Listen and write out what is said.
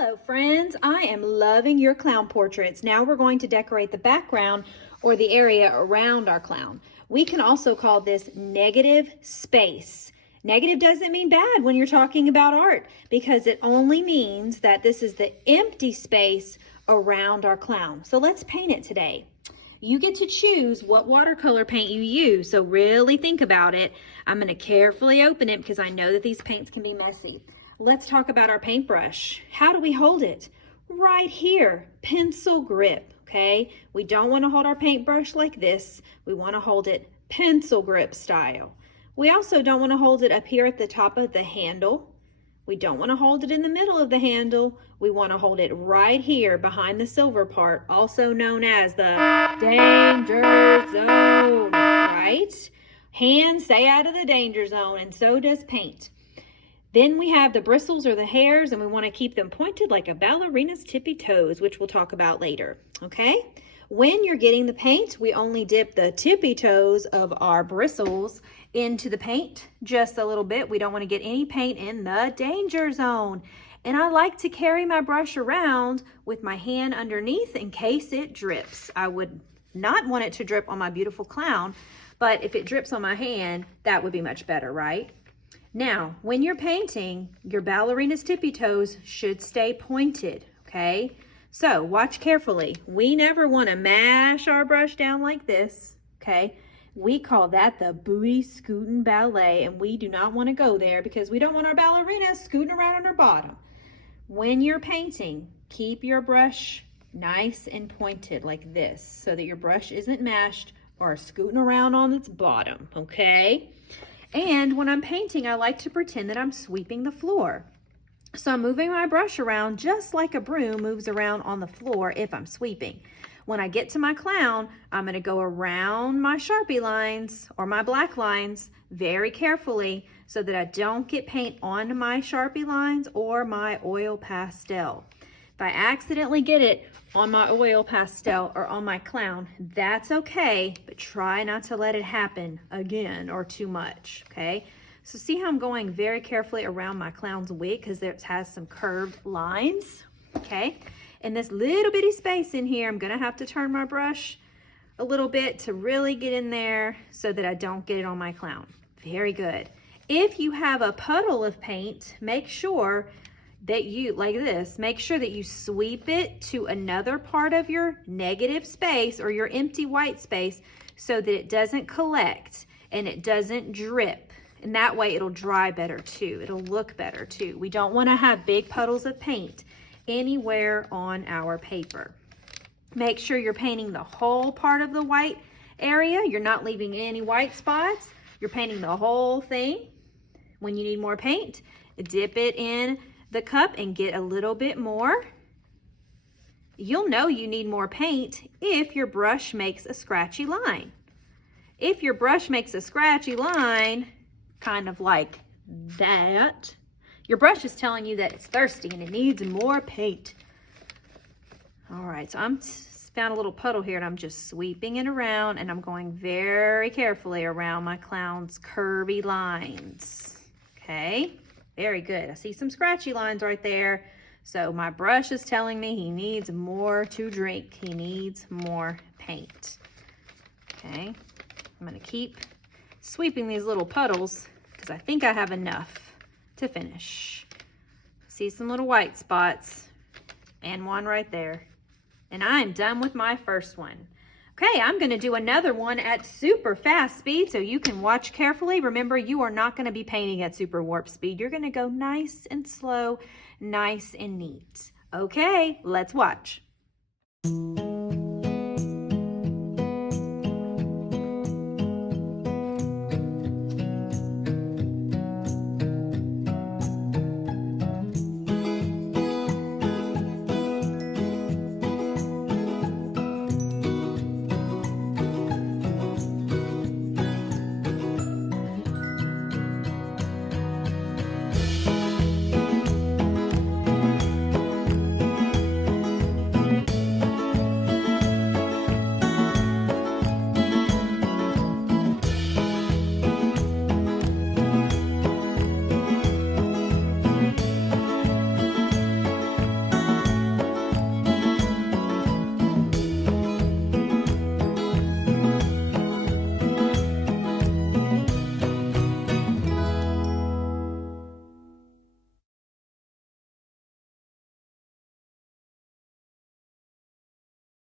Hello friends, I am loving your clown portraits. Now we're going to decorate the background or the area around our clown. We can also call this negative space. Negative doesn't mean bad when you're talking about art because it only means that this is the empty space around our clown. So let's paint it today. You get to choose what watercolor paint you use, so really think about it. I'm going to carefully open it because I know that these paints can be messy. Let's talk about our paintbrush. How do we hold it? Right here, pencil grip, okay? We don't want to hold our paintbrush like this. We want to hold it pencil grip style. We also don't want to hold it up here at the top of the handle. We don't want to hold it in the middle of the handle. We want to hold it right here behind the silver part, also known as the danger zone, right? Hands stay out of the danger zone, and so does paint. Then we have the bristles or the hairs, and we want to keep them pointed like a ballerina's tippy toes, which we'll talk about later, okay? When you're getting the paint, we only dip the tippy toes of our bristles into the paint just a little bit. We don't want to get any paint in the danger zone. And I like to carry my brush around with my hand underneath in case it drips. I would not want it to drip on my beautiful clown, but if it drips on my hand, that would be much better, right? Now, when you're painting, your ballerina's tippy toes should stay pointed, okay? So watch carefully. We never want to mash our brush down like this, okay? We call that the booty scooting ballet, and we do not want to go there because we don't want our ballerina scooting around on her bottom. When you're painting, keep your brush nice and pointed like this so that your brush isn't mashed or scooting around on its bottom, okay? And when I'm painting, I like to pretend that I'm sweeping the floor. So I'm moving my brush around just like a broom moves around on the floor if I'm sweeping. When I get to my clown, I'm going to go around my Sharpie lines or my black lines very carefully so that I don't get paint on my Sharpie lines or my oil pastel. If I accidentally get it on my oil pastel or on my clown, that's okay, but try not to let it happen again or too much, okay? So see how I'm going very carefully around my clown's wig because it has some curved lines, okay? In this little bitty space in here, I'm gonna have to turn my brush a little bit to really get in there so that I don't get it on my clown. Very good. If you have a puddle of paint, make sure that you, like this, make sure that you sweep it to another part of your negative space or your empty white space so that it doesn't collect and it doesn't drip. And that way it'll dry better too. It'll look better too. We don't want to have big puddles of paint anywhere on our paper. Make sure you're painting the whole part of the white area. You're not leaving any white spots. You're painting the whole thing. When you need more paint, dip it in the cup and get a little bit more. You'll know you need more paint if your brush makes a scratchy line. If your brush makes a scratchy line, kind of like that, your brush is telling you that it's thirsty and it needs more paint. All right, so I'm found a little puddle here and I'm just sweeping it around and I'm going very carefully around my clown's curvy lines. Okay, very good. I see some scratchy lines right there. So my brush is telling me he needs more to drink. He needs more paint. Okay, I'm gonna keep sweeping these little puddles because I think I have enough to finish. See some little white spots and one right there. And I'm done with my first one. Okay, I'm gonna do another one at super fast speed so you can watch carefully. Remember, you are not gonna be painting at super warp speed. You're gonna go nice and slow, nice and neat. Okay, let's watch.